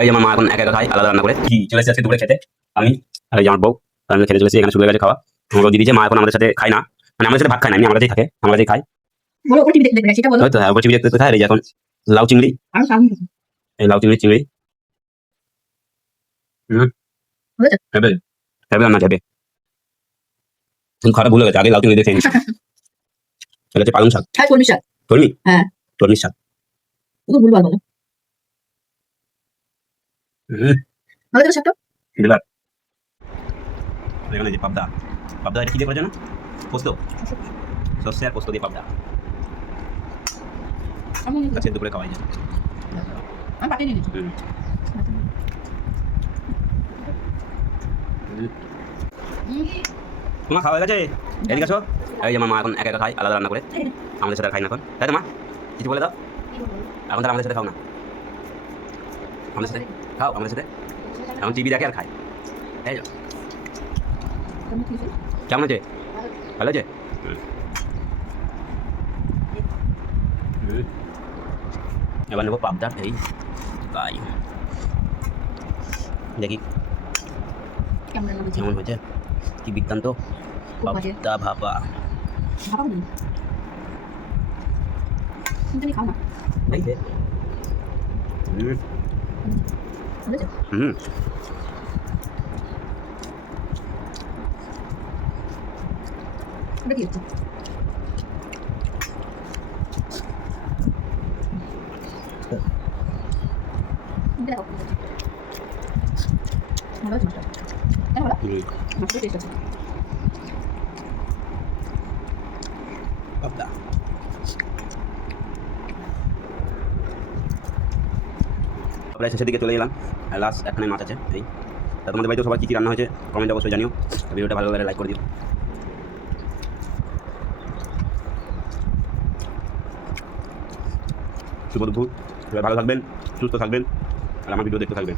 এই যে আমার মা এখন একা একা খায় আলাদা রান্না করে। কি চলে এসেছে আজকে দুপুরে খেতে আমি আর এই যে আমার বউ। আমি খেতে চলেছি, এখানে শুরু হয়ে গেছে খাওয়া। আমার বউ দিদি যে মা এখন আমাদের সাথে খায় না, মানে আমাদের সাথে ভাত খায় না, এমনি আমার কাছেই থাকে, আমার কাছেই খায়। বলো ওপর টিভি দেখতে সেটা বলো। হয়তো হ্যাঁ, ওপর টিভি দেখতে খায়। আর এই যে এখন লাউ চিংড়ি, আর সামনে এই লাউ চিংড়ি চিংড়ি বুঝেছো? খাবে খাবে রান্না খাবে। খাওয়াটা ভুলে গেছে, আগে লাউ চিংড়ি দেখে নিচ্ছি। এটা হচ্ছে পালং শাক। হ্যাঁ কলমি শাক। কলমি, হ্যাঁ কলমির শাক। শুধু ভুলবার বলো ভালো দেখো শাকটা। দিলাম এখানে যে পাবদা, পাবদা এটা কি দিয়ে করে জানো? পোস্ত, সর্ষে আর পোস্ত দিয়ে পাবদা। আজকে দুপুরে খাওয়াই যায়। আমি পাঠিয়ে নিয়েছি। তোমার খাওয়া হয়ে গেছে? এদিকে আসো। এই যে আমার মা এখন একা একা খায় আলাদা রান্না করে, আমাদের সাথে আর খাই না এখন, তাই তো মা? কিছু বলে দাও। এখন তাহলে আমাদের সাথে খাও না, আমাদের সাথে খাও, আমাদের সাথে। এখন টিভি দেখে আর খায়। এই যা। কেমন আছে? ভালো আছে? এবার নেবো পাবদা। এই তাই দেখি কেমন হয়েছে, কি বৃত্তান্ত। পাবদা ভাপা। খাও না এই যে বুঝেছো? ওটা কি হচ্ছে? দেখো ভালো আছে মাছটা। কেন বলা মাছটা টেস্ট আছে। পাবদা। প্রায় শেষের দিকে চলে এলাম, আর লাস্ট এখানে মাছ আছে। এই তা তোমাদের বাড়িতে সবার কী কী রান্না হয়েছে কমেন্টে অবশ্যই জানিও। ভিডিওটা ভালো লাগলে লাইক করে দিও। শুভ দুপুর, সবাই ভালো থাকবেন, সুস্থ থাকবেন, আর আমার ভিডিও দেখতে থাকবেন।